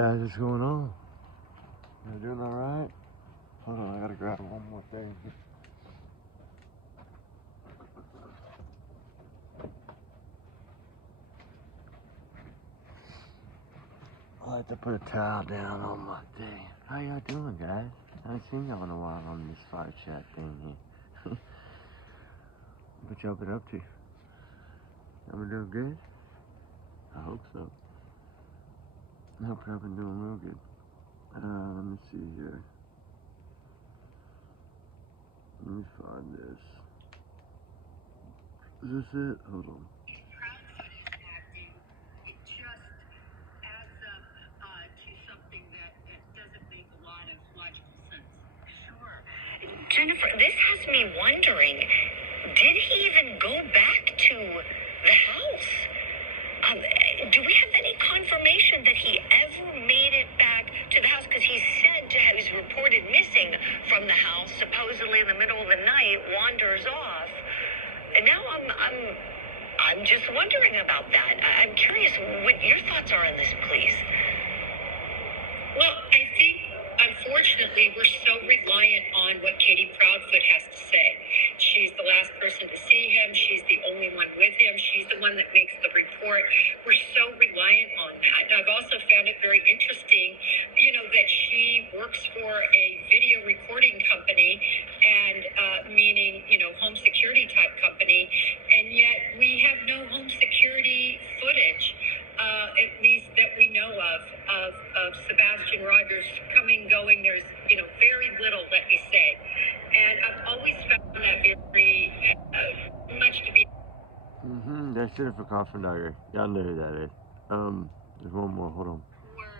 guys, what's going on? You doing alright? Hold on, I gotta grab one more thing. I like to put a towel down on my thing. How y'all doing, guys? I haven't seen y'all in a while on this fire chat thing here. What y'all been up to? Y'all been doing good? I hope so. I hope y'all been doing real good. Let me see here. Let me find this. Is this it? Hold on. It just adds up to something that doesn't make a lot of logical sense. Sure. Jennifer, this has me wondering, did he even go back to the house? Do we have any confirmation that he ever made it back to the house? Because he's said to have, he's reported missing from the house, supposedly in the middle of the night, wanders off. And now I'm just wondering about that. I'm curious what your thoughts are on this, please. Well, I think, unfortunately, we're so reliant on what Katie Proudfoot has to say. She's the last person to see him. She's the only one with him. She's the one that makes the report. We're so reliant on that. And I've also found it very interesting, that she works for a video recording company and meaning, home security type company. And yet we have no home security footage, at least that we know of Sebastian Rogers coming, going. There's, very little, let me say. And I've always found that very much to be. That's Jennifer Coffindogger. Y'all know who that is. There's one more. Hold on. For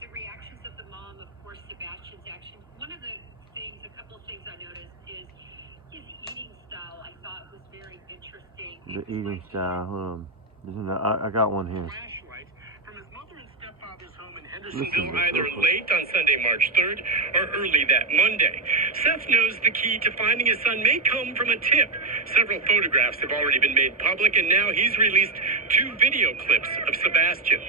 the reactions of the mom, of course, Sebastian's action. One of the things, a couple of things I noticed is his eating style. I thought was very interesting. The eating style. Hold on. I got one here. From his mother and stepfather's home in Hendersonville, either late on Sunday, March 3rd, or early that Monday. Seth knows the key to finding his son may come from a tip. Several photographs have already been made public, and now he's released 2 video clips of Sebastian.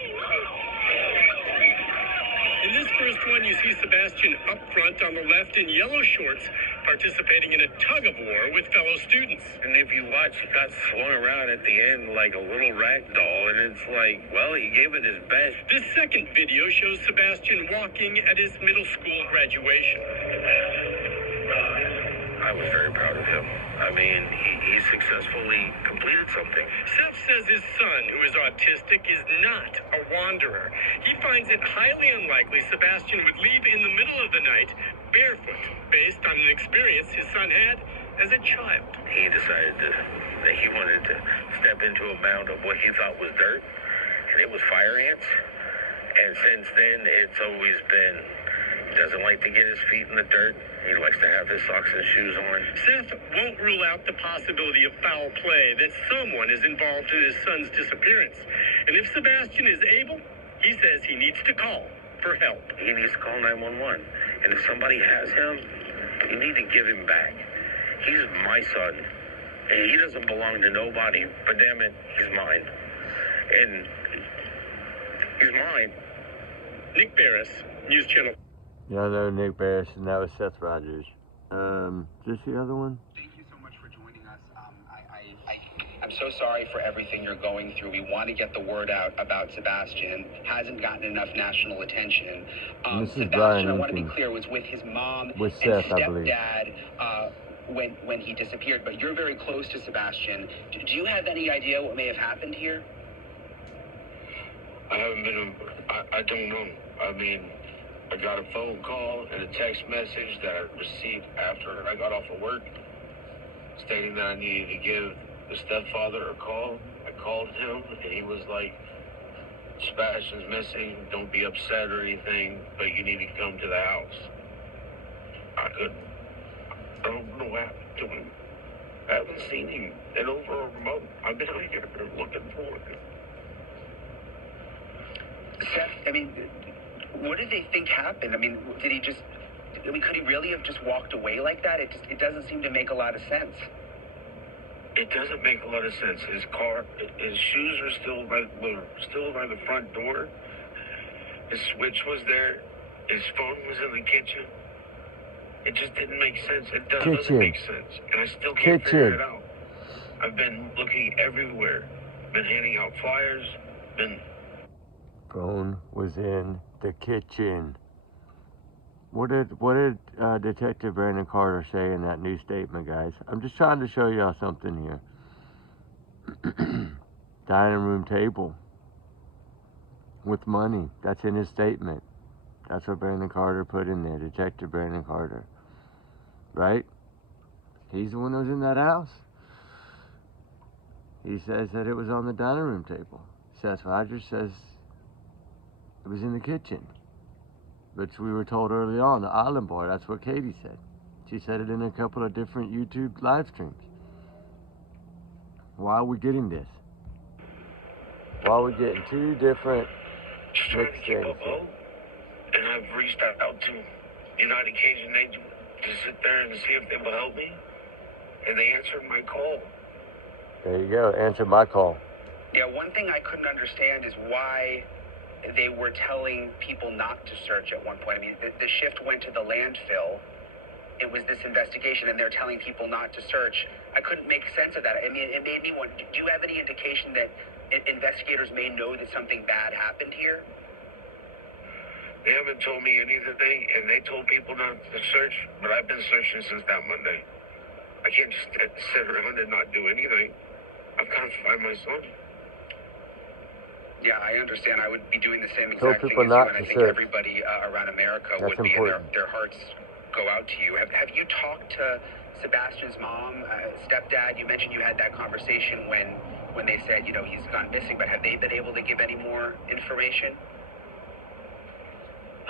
In this first one, you see Sebastian up front on the left in yellow shorts, participating in a tug-of-war with fellow students. And if you watch, he got swung around at the end like a little rag doll, and it's like, well, he gave it his best. This second video shows Sebastian walking at his middle school graduation. I was very proud of him. I mean, he successfully completed something. Seth says his son, who is autistic, is not a wanderer. He finds it highly unlikely Sebastian would leave in the middle of the night barefoot, based on an experience his son had as a child. He decided that he wanted to step into a mound of what he thought was dirt, and it was fire ants. And since then, it's always been, he doesn't like to get his feet in the dirt. He likes to have his socks and shoes on. Seth won't rule out the possibility of foul play, that someone is involved in his son's disappearance. And if Sebastian is able, he says he needs to call for help. He needs to call 911. And if somebody has him, you need to give him back. He's my son. And he doesn't belong to nobody, but damn it, he's mine. And he's mine. Nick Barris, News Channel. Y'all know Nick Barris, and that was Seth Rogers. Just the other one? Thank you so much for joining us. I'm so sorry for everything you're going through. We want to get the word out about Sebastian. Hasn't gotten enough national attention. Sebastian, I want to be clear, was with his mom with and Seth, stepdad when he disappeared. But you're very close to Sebastian. Do you have any idea what may have happened here? I haven't been, I don't know. I mean, I got a phone call and a text message that I received after I got off of work, stating that I needed to give the stepfather a call. I called him, and he was like, Sebastian's missing, don't be upset or anything, but you need to come to the house. I don't know what happened to him. I haven't seen him in over a month. I've been out here looking for him. Seth, I mean, what did they think happened? I mean, could he really have just walked away like that? It doesn't seem to make a lot of sense. It doesn't make a lot of sense. His shoes are still by the front door. His switch was there. His phone was in the kitchen. It just didn't make sense. It doesn't make sense. And I still can't figure it out. I've been looking everywhere. Been handing out flyers. Phone was in the kitchen. What did Detective Brandon Carter say in that new statement, guys? I'm just trying to show y'all something here. Dining room table with money. That's in his statement. That's what Brandon Carter put in there. Detective Brandon Carter. Right? He's the one that was in that house. He says that it was on the dining room table. Seth Rogers says it was in the kitchen. But we were told early on, the Island Bar, that's what Katie said. She said it in a couple of different YouTube live streams. Why are we getting this? Why are we getting two different mixed things? And I've reached out to United Cajun Agent to sit there and see if they will help me. And they answered my call. There you go, answer my call. Yeah, one thing I couldn't understand is why they were telling people not to search at one point. I mean, the shift went to the landfill. It was this investigation, and they're telling people not to search. I couldn't make sense of that. I mean, it made me wonder, do you have any indication that investigators may know that something bad happened here? They haven't told me anything, and they told people not to search, but I've been searching since that Monday. I can't just sit around and not do anything. I've got to find my son. Yeah, I understand. I would be doing the same exact thing as you, and I think everybody around America would be, and their hearts go out to you. Have you talked to Sebastian's mom, stepdad? You mentioned you had that conversation when they said, you know, he's gone missing, but have they been able to give any more information?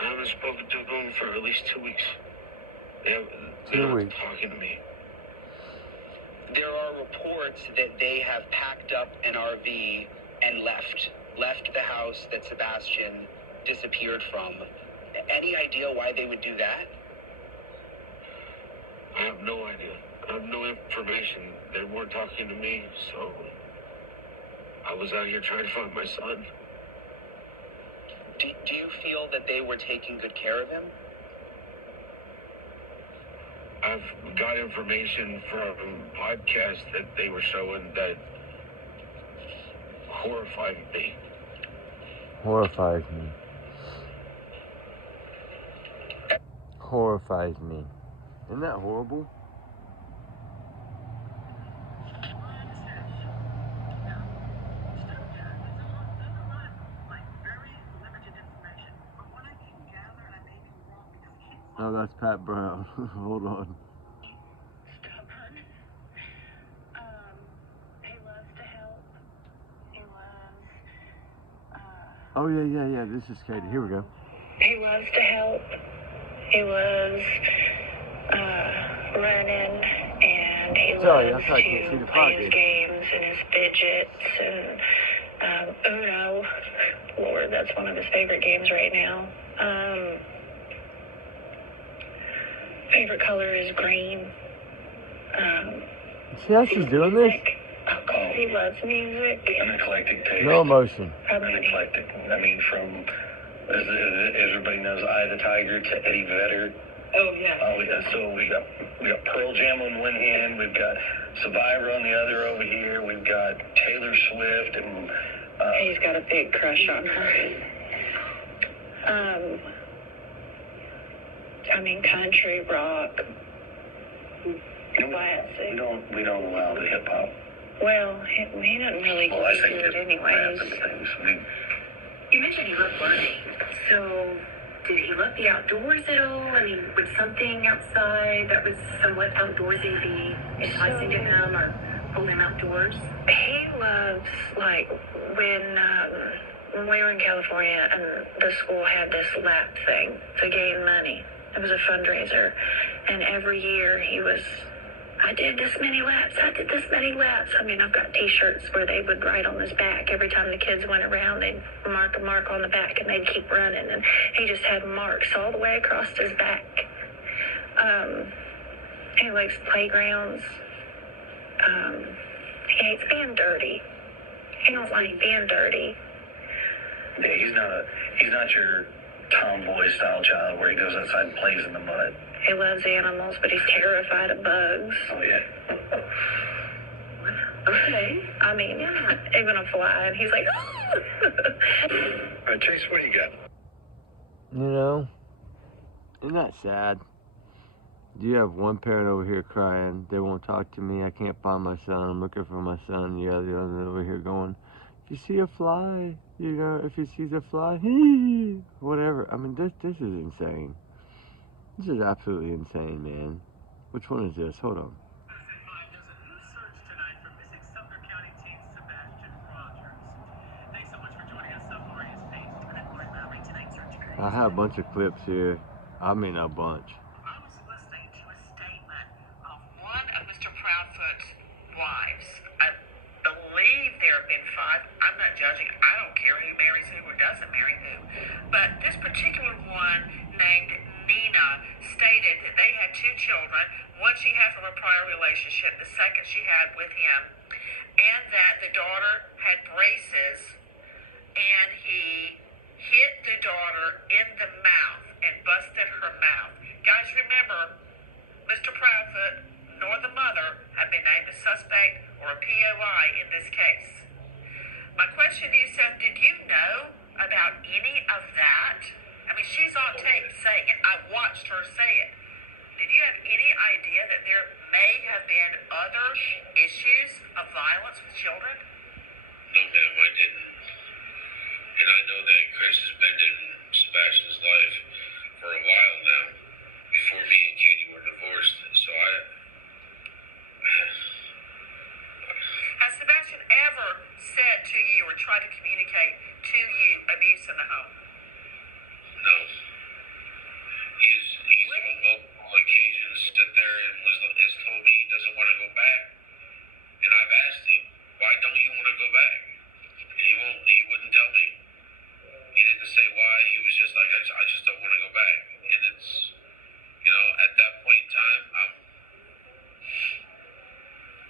I haven't spoken to them for at least 2 weeks. They're not talking to me. There are reports that they have packed up an RV and left the house that Sebastian disappeared from. Any idea why they would do that? I have no idea. I have no information. They weren't talking to me, so I was out here trying to find my son. Do you feel that they were taking good care of him? I've got information from podcasts that they were showing that horrified me. Horrifies me. Horrifies me. Isn't that horrible? Oh, that's Pat Brown. Hold on. Stubborn. He loves to help. He loves, Oh, yeah. This is Katie. Here we go. He loves to help. He loves, running, and he loves to play his games and his fidgets and, Uno. Lord, that's one of his favorite games right now. Favorite color is green. See how she's doing this? Oh, he loves music. An eclectic taste. No emotion. An eclectic. I mean, from, as everybody knows, Eye of the Tiger to Eddie Vedder. Oh, yeah. So we got Pearl Jam on one hand, we've got Survivor on the other over here, we've got Taylor Swift, and he's got a big crush on her. I mean, country, rock, classic. We don't allow the hip hop. Well, he doesn't really get into it anyways. You mentioned he loved learning. So, did he love the outdoors at all? I mean, would something outside that was somewhat outdoorsy be enticing to him or pull him outdoors? He loves, like, when we were in California and the school had this lap thing to gain money. It was a fundraiser. And every year he was, I did this many laps. I mean, I've got T-shirts where they would write on his back. Every time the kids went around, they'd mark a mark on the back, and they'd keep running. And he just had marks all the way across his back. He likes playgrounds. He hates being dirty. He don't like being dirty. Yeah, he's not your tomboy style child where he goes outside and plays in the mud. He loves animals, but he's terrified of bugs. Oh, yeah. Okay. I mean, even a fly, and he's like, All right, Chase, what do you got? You know, isn't that sad? You have one parent over here crying, they won't talk to me, I can't find my son, I'm looking for my son. You have the other over here going, if you see a fly, you know, if he sees a fly, whatever. I mean, this is insane. This is absolutely insane, man. Which one is this? Hold on. There's a new search tonight for missing Sumner County teen Sebastian Rogers. Thanks so much for joining us so far. His face to the North Valley tonight's search. I have a bunch of clips here. I mean, a bunch. I was listening to a statement of one of Mr. Proudfoot's wives. I believe there have been 5. I'm not judging. I don't care who marries who or doesn't marry who. But this particular one, named Nina, stated that they had 2 children. One she had from a prior relationship, the second she had with him, and that the daughter had braces, and he hit the daughter in the mouth and busted her mouth. Guys, remember, Mr. Proudfoot nor the mother have been named a suspect or a POI in this case. My question to you, Seth, did you know about any of that? I mean, she's on tape saying it. I watched her say it. Did you have any idea that there may have been other issues of violence with children? No, ma'am, I didn't. And I know that Chris has been in Sebastian's life for a while now, before me and Katie were divorced. So Has Sebastian ever said to you or tried to communicate to you abuse in the home? no. He's on multiple occasions stood there and has told me he doesn't want to go back. And I've asked him, why don't you want to go back? And he wouldn't tell me. He didn't say why. He was just like, I just don't want to go back. And it's, you know, at that point in time,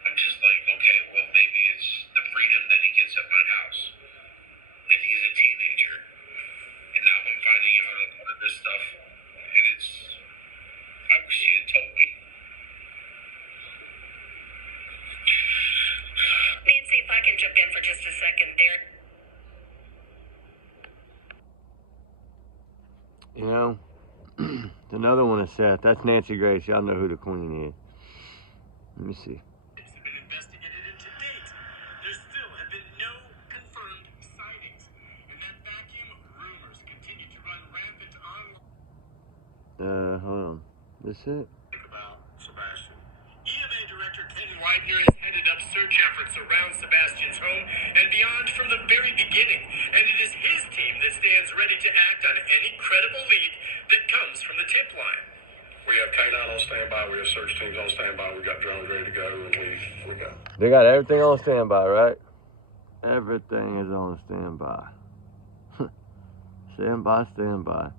I'm just like, okay, well, maybe it's the freedom that he gets at my house. And he's a teenager. And now I'm finding out a lot of this stuff. And it's, I wish he had told me. Nancy, if I can jump in for just a second there. You know, another one is Seth. That's Nancy Grace. Y'all know who the queen is. Let me see. Have been investigated, and to date, there still have been no confirmed sightings. And that vacuum of rumors continue to run rampant online. Hold on. This it? About Sebastian. EMA Director Ken Widener has headed up search efforts around Sebastian's home and beyond from the very beginning. And it is his team that stands ready to act on any credible lead that comes from the tip line. We have K9 on standby. We have search teams on standby. We got drones ready to go, and we go. They got everything on standby, right? Everything is on standby. Standby.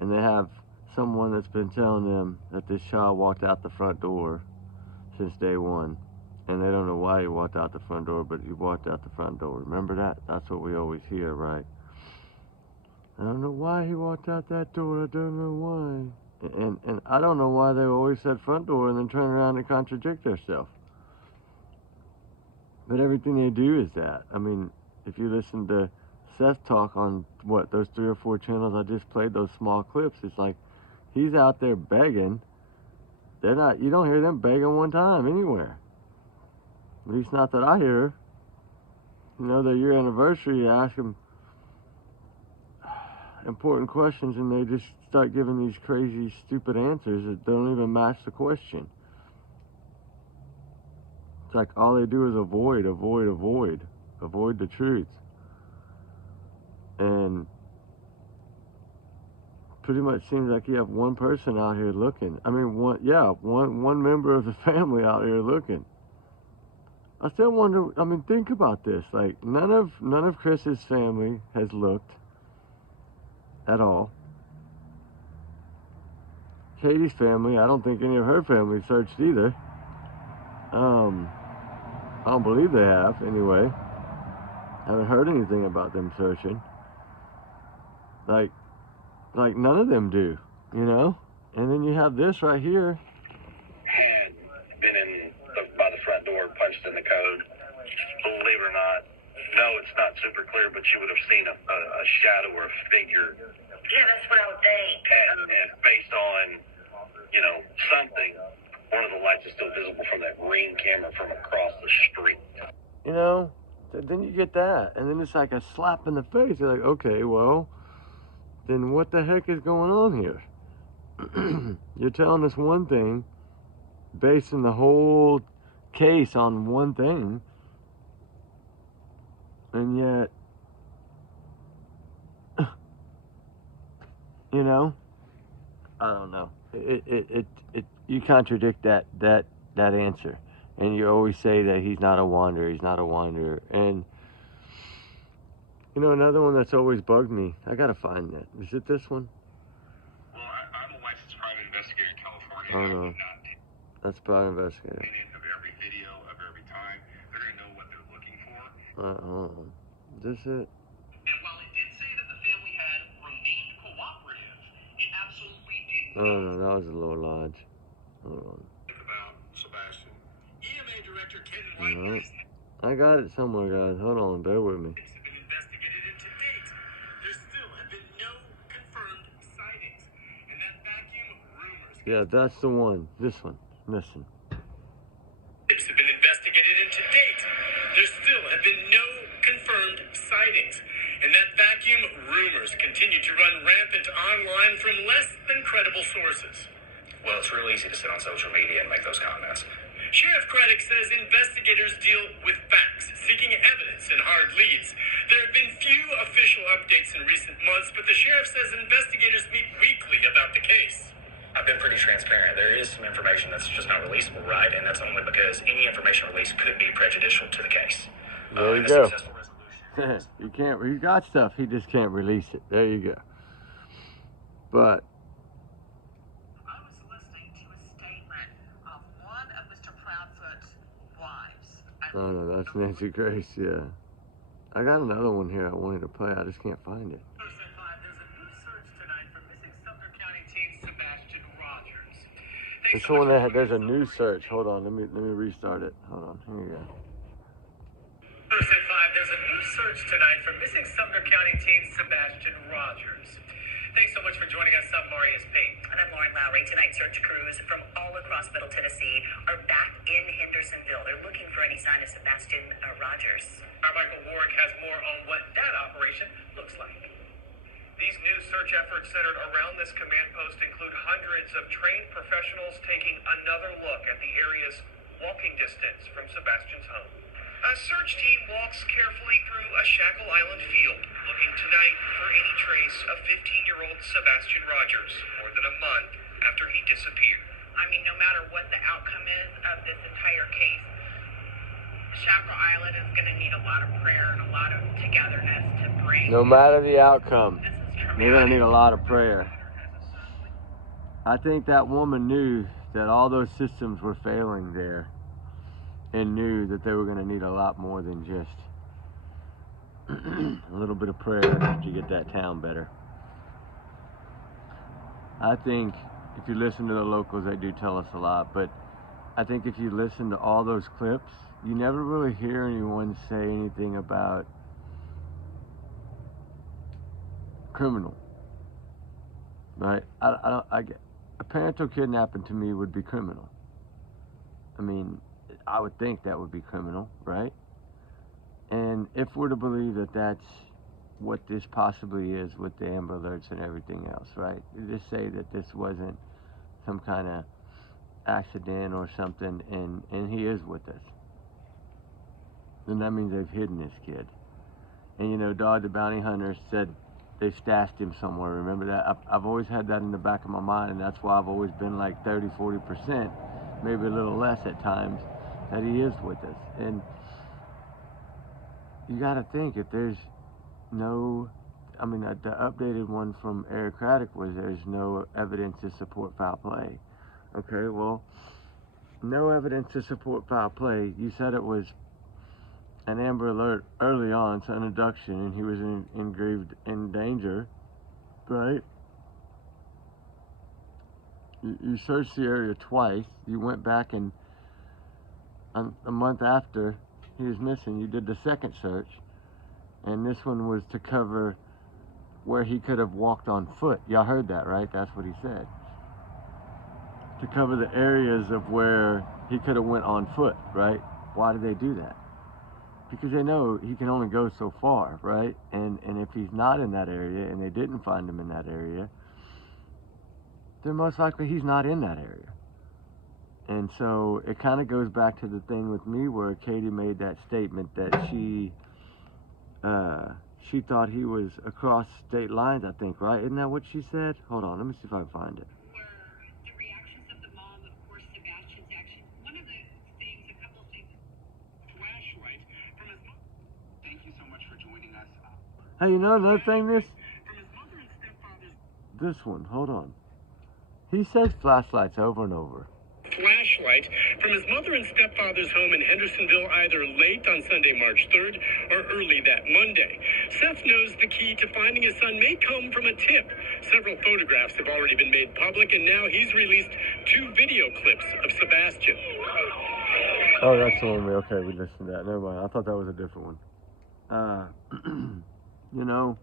And they have someone that's been telling them that this child walked out the front door since day one. And they don't know why he walked out the front door, but he walked out the front door. Remember that? That's what we always hear, right? I don't know why he walked out that door. I don't know why. And I don't know why they always said front door and then turn around and contradict themselves. But everything they do is that. I mean, if you listen to Seth talk on, those 3 or 4 channels I just played, those small clips, it's like he's out there begging. You don't hear them begging one time anywhere. At least not that I hear. You know, their year anniversary, you ask them important questions and they just start giving these crazy, stupid answers that don't even match the question. It's like all they do is avoid the truth. And pretty much seems like you have one person out here looking. I mean, one member of the family out here looking. I still wonder, I mean, think about this. Like, none of Chris's family has looked at all. Katie's family, I don't think any of her family searched either. I don't believe they have, anyway. I haven't heard anything about them searching. Like none of them do, you know? And then you have this right here. Had been by the front door, punched in the code. Believe it or not, no, it's not super clear, but you would have seen a shadow or a figure. Yeah, that's what I would think. And based on, something, one of the lights is still visible from that ring camera from across the street. You know, then you get that. And then it's like a slap in the face. You're like, okay, well, then what the heck is going on here? You're telling us one thing, basing the whole case on one thing, and yet, I don't know. You contradict that answer, and you always say that he's not a wanderer. And another one that's always bugged me. I gotta find that. Is it this one? Well, I'm a licensed private investigator in California. Oh no, that's private investigator. Of every video of every time, they're gonna know what they're looking for. Is this it? And while it did say that the family had remained cooperative, it absolutely did not. Oh no, that was a little lodge. Hold on. About Sebastian. EMA Director Ken No. White. I got it somewhere, guys. Hold on, bear with me. Have been investigated, and to date, there still have been no confirmed sightings. And that vacuum of rumors. Yeah, that's the one. This one. Listen. Have been investigated, and to date, there still have been no confirmed sightings. And that vacuum of rumors continue to run rampant online from less than credible sources. Well, it's real easy to sit on social media and make those comments. Sheriff Craddock says investigators deal with facts, seeking evidence and hard leads. There have been few official updates in recent months, but the sheriff says investigators meet weekly about the case. I've been pretty transparent. There is some information that's just not releasable, right? And that's only because any information released could be prejudicial to the case. There you go. You can't. He's got stuff. He just can't release it. There you go. But I was listening to a statement of one of Mr. Proudfoot's wives. oh no, that's Nancy Grace. Yeah, I got another one here I wanted to play. I just can't find it. First at 5, there's a new search tonight for missing Sumner County teen Sebastian Rogers. This one there's a new search. Hold on, let me restart it. Hold on, here you go. First at 5, there's a new search tonight for missing Sumner County teen Sebastian Rogers. Thanks so much for joining us. I'm Marius Payne. And I'm Lauren Lowry. Tonight, search crews from all across Middle Tennessee are back in Hendersonville. They're looking for any sign of Sebastian Rogers. Our Michael Warwick has more on what that operation looks like. These new search efforts centered around this command post include hundreds of trained professionals taking another look at the area's walking distance from Sebastian's home. A search team walks carefully through a Shackle Island field, looking tonight for any trace of 15-year-old Sebastian Rogers, more than a month after he disappeared. I mean, no matter what the outcome is of this entire case, Shackle Island is going to need a lot of prayer and a lot of togetherness to bring. No matter the outcome, This is they're gonna need a lot of prayer. I think that woman knew that all those systems were failing there, and knew that they were going to need a lot more than just a little bit of prayer to get that town better. I think if you listen to the locals, they do tell us a lot, but I think if you listen to all those clips, you never really hear anyone say anything about criminal, right? I get a parental kidnapping to me would be criminal. I mean, I would think that would be criminal, right? And if we're to believe that that's what this possibly is with the Amber Alerts and everything else, right? Just say that this wasn't some kind of accident or something, and he is with us. Then that means they've hidden this kid. And Dog the Bounty Hunter said they stashed him somewhere. Remember that? I've always had that in the back of my mind, and that's why I've always been like 30-40%, maybe a little less at times, that he is with us. And you got to think, if there's no, the updated one from Eric Craddock was there's no evidence to support foul play. Okay, well, no evidence to support foul play. You said it was an Amber Alert early on, so an abduction, and he was in danger. right? You searched the area twice. You went back and a month after he was missing, you did the second search. And this one was to cover where he could have walked on foot. Y'all heard that, right? That's what he said. To cover the areas of where he could have went on foot, right? Why did they do that? Because they know he can only go so far, right? And if he's not in that area and they didn't find him in that area, then most likely he's not in that area. And so it kind of goes back to the thing with me where Katie made that statement that she thought he was across state lines, I think, right? Isn't that what she said? Hold on, let me see if I can find it. The reactions of the mom, of course, Sebastian's actions. One of the things, a couple of things. Flashlight from his mom. Thank you so much for joining us. Hey, you know another thing, From his mother and stepfather's. this one, hold on. He says flashlights over and over. Flashlight from his mother and stepfather's home in Hendersonville either late on Sunday, March 3rd or early that Monday. Seth knows the key to finding his son may come from a tip. Several photographs have already been made public, and now he's released 2 video clips of Sebastian. Oh, that's the one we listened to that. Never mind. I thought that was a different one. You know,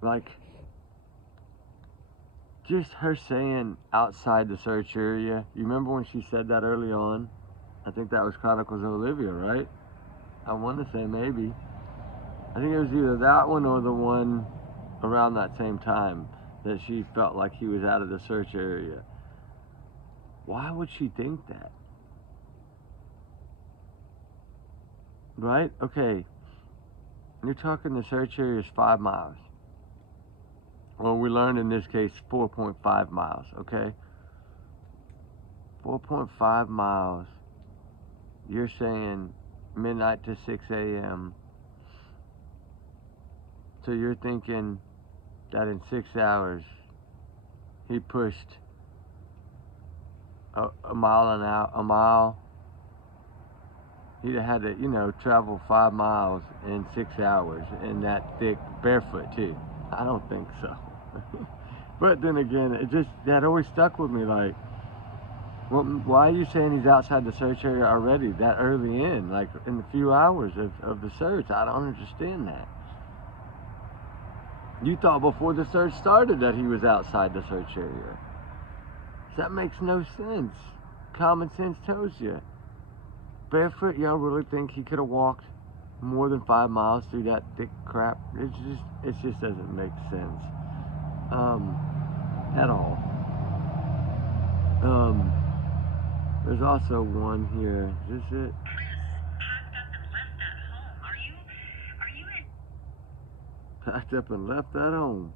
like, just her saying outside the search area. You remember when she said that early on? I think that was Chronicles of Olivia, right? I want to say maybe. I think it was either that one or the one around that same time that she felt like he was out of the search area. Why would she think that? Right? Okay. You're talking the search area is 5 miles. Well, we learned in this case 4.5 miles, okay? 4.5 miles. You're saying midnight to 6 a.m. So you're thinking that in 6 hours he pushed a mile. He'd have had to, travel 5 miles in 6 hours in that thick, barefoot too. I don't think so. But then again, that always stuck with me. Like, why are you saying he's outside the search area already that early in, like in a few hours of the search? I don't understand that. You thought before the search started that he was outside the search area. That makes no sense. Common sense tells you. Barefoot, y'all really think he could have walked more than 5 miles through that thick crap? It just doesn't make sense. At all. There's also one here. Is this it? Packed up and left at home.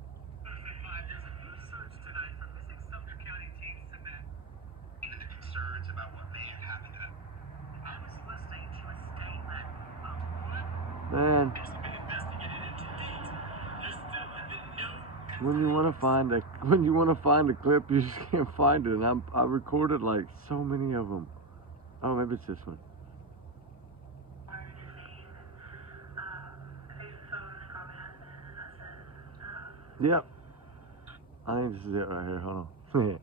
Concerns about what may have happened to them. I was listening to a statement. Man, when you want to find a clip, you just can't find it. And I recorded like so many of them. Oh, maybe it's this one. Yep. I think this is it right here. Hold on. Learned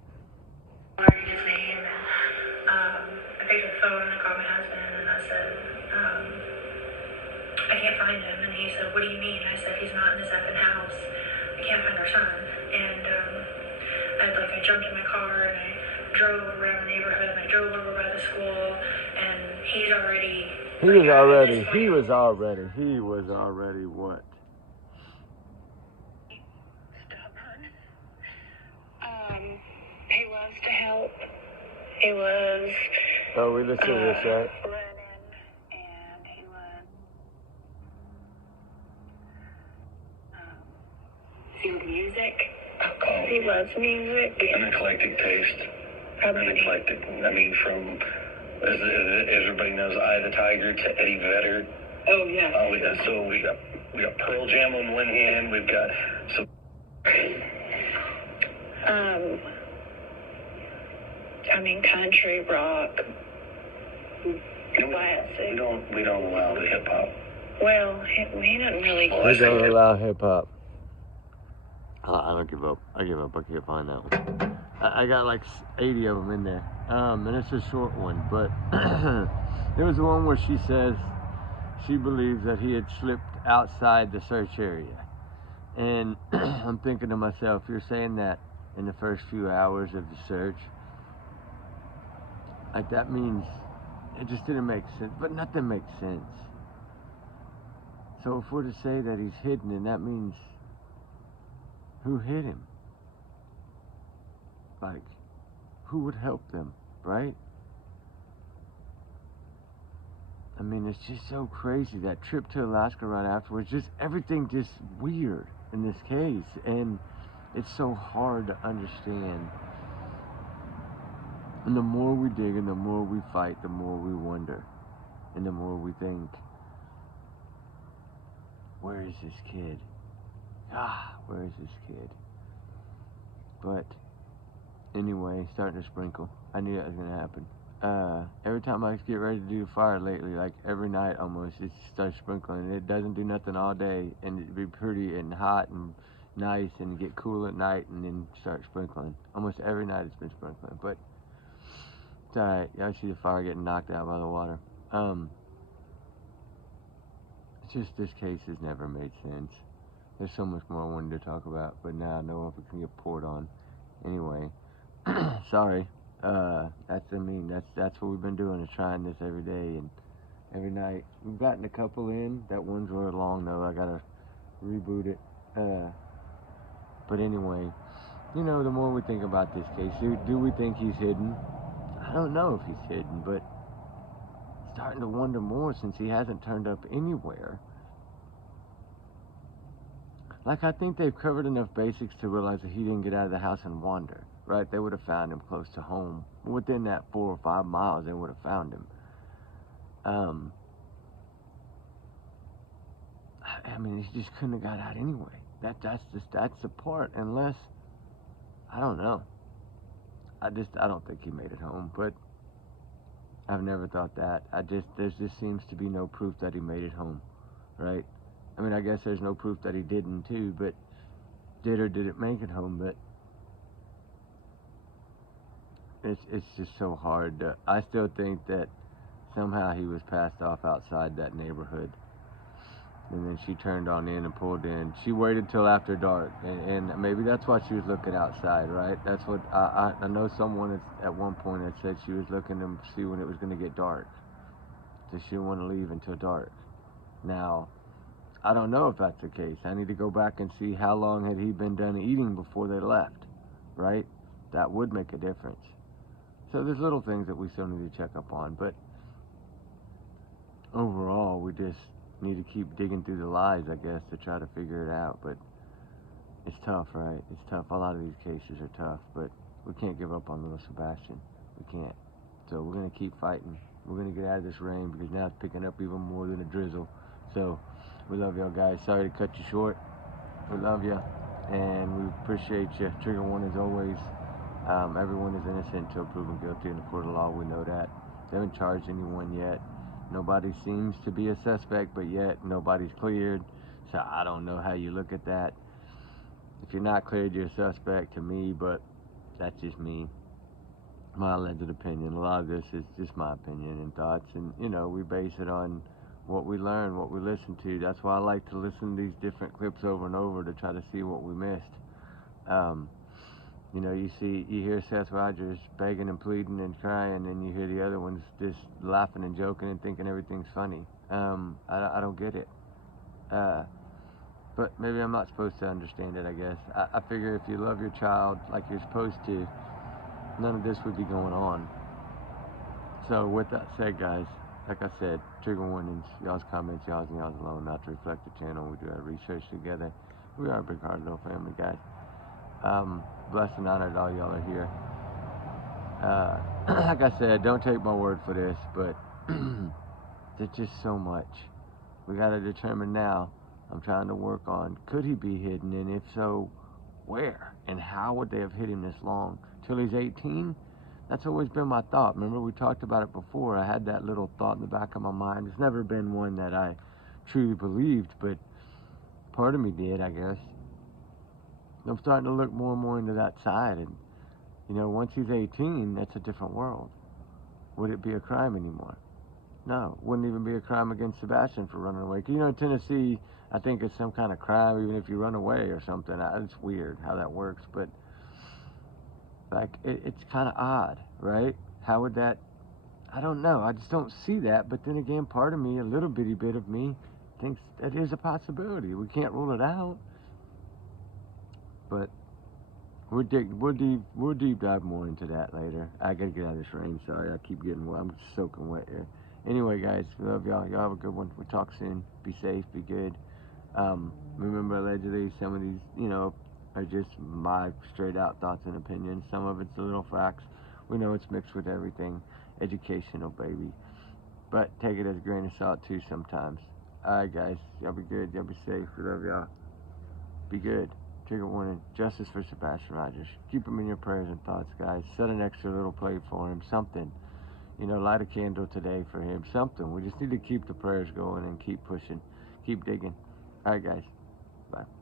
his name, and I picked up the phone and I called my husband and I said, I can't find him. And he said, what do you mean? I said, he's not in this effing house. I can't find our son. And I jumped in my car and I drove around the neighborhood and I drove over by the school, and he was already what? He loves to help. He was. Oh, we listened to this, right? Running, and he was field music. He loves music. An eclectic taste. An eclectic. I mean, from as everybody knows, Eye of the Tiger to Eddie Vedder. Oh yeah. Oh yeah. So we got Pearl Jam on one hand. We've got some. I mean, country rock, classic. We don't allow the hip hop. Well, he doesn't really. We don't allow hip hop. I don't give up. I give up. I can't find that one. I got like 80 of them in there. And it's a short one, but there was one where she says she believes that he had slipped outside the search area. And I'm thinking to myself, you're saying that in the first few hours of the search, like that means it just didn't make sense, but nothing makes sense. So if we're to say that he's hidden, then that means who hid him? Like, who would help them, right? I mean, it's just so crazy. That trip to Alaska right afterwards, just everything just weird in this case. And it's so hard to understand. And the more we dig and the more we fight, the more we wonder. And the more we think, where is this kid? Where is this kid? But anyway, starting to sprinkle. I knew that was gonna happen. Every time I get ready to do the fire lately, like every night almost, it starts sprinkling. It doesn't do nothing all day, and it'd be pretty and hot and nice, and get cool at night, and then start sprinkling. Almost every night it's been sprinkling, but it's alright. I see the fire getting knocked out by the water. It's just this case has never made sense. There's so much more I wanted to talk about, but now I know if it can get poured on. Anyway, sorry. That's what we've been doing, is trying this every day and every night. We've gotten a couple in. That one's really long though. I gotta reboot it. But anyway, the more we think about this case, do we think he's hidden? I don't know if he's hidden, but starting to wonder more since he hasn't turned up anywhere. Like, I think they've covered enough basics to realize that he didn't get out of the house and wander, right? They would have found him close to home. Within that 4 or 5 miles, they would have found him. I mean, he just couldn't have got out anyway. That's the part, unless, I don't know. I don't think he made it home, but I've never thought that. There just seems to be no proof that he made it home, right? I mean, I guess there's no proof that he didn't too, but did or didn't make it home, but it's just so hard to, I still think that somehow he was passed off outside that neighborhood. And then she turned on in and pulled in. She waited till after dark, and maybe that's why she was looking outside, right? That's what, I know someone at one point had said she was looking to see when it was going to get dark. So she didn't want to leave until dark. Now, I don't know if that's the case. I need to go back and see how long had he been done eating before they left, right? That would make a difference. So there's little things that we still need to check up on, but overall, we just need to keep digging through the lies, I guess, to try to figure it out. But it's tough, right? It's tough. A lot of these cases are tough, but we can't give up on little Sebastian. We can't. So we're going to keep fighting. We're going to get out of this rain, because now it's picking up even more than a drizzle. So we love y'all, guys. Sorry to cut you short. We love you, and we appreciate you. Trigger warning as always. Everyone is innocent until proven guilty in the court of law. We know that. They haven't charged anyone yet. Nobody seems to be a suspect, but yet nobody's cleared. So I don't know how you look at that. If you're not cleared, you're a suspect to me, but that's just me. My alleged opinion. A lot of this is just my opinion and thoughts, and we base it on what we learn, what we listen to. That's why I like to listen to these different clips over and over to try to see what we missed. You hear Seth Rogers begging and pleading and crying, and you hear the other ones just laughing and joking and thinking everything's funny. I don't get it. But maybe I'm not supposed to understand it, I guess. I figure if you love your child like you're supposed to, none of this would be going on. So with that said, guys, like I said, trigger warnings, y'all's comments, y'all's and y'all's alone, not to reflect the channel. We do our research together. We are a big hearted little family, guys. Blessed and honored all y'all are here. Like I said, don't take my word for this, but there's just so much. We got to determine now. I'm trying to work on, could he be hidden, and if so, where? And how would they have hid him this long? Till he's 18? That's always been my thought. Remember, we talked about it before. I had that little thought in the back of my mind. It's never been one that I truly believed, but part of me did, I guess. I'm starting to look more and more into that side. And, you know, once he's 18, that's a different world. Would it be a crime anymore? No. Wouldn't even be a crime against Sebastian for running away. You know, in Tennessee, I think it's some kind of crime even if you run away or something. It's weird how that works, but like it's kind of odd, right? How would that? I don't know. I just don't see that. But then again, part of me, a little bitty bit of me, thinks that is a possibility. We can't rule it out. But we'll deep dive more into that later. I gotta get out of this rain. Sorry, I keep getting wet. I'm soaking wet here. Anyway, guys, we love y'all. Y'all have a good one. We'll talk soon. Be safe. Be good. Remember, allegedly, some of these, you know, are just my straight out thoughts and opinions. Some of it's a little facts. We know it's mixed with everything. Educational, baby. But take it as a grain of salt, too, sometimes. Alright, guys. Y'all be good. Y'all be safe. We love y'all. Be good. Trigger warning. Justice for Sebastian Rogers. Keep him in your prayers and thoughts, guys. Set an extra little plate for him. Something. You know, light a candle today for him. Something. We just need to keep the prayers going and keep pushing. Keep digging. Alright, guys. Bye.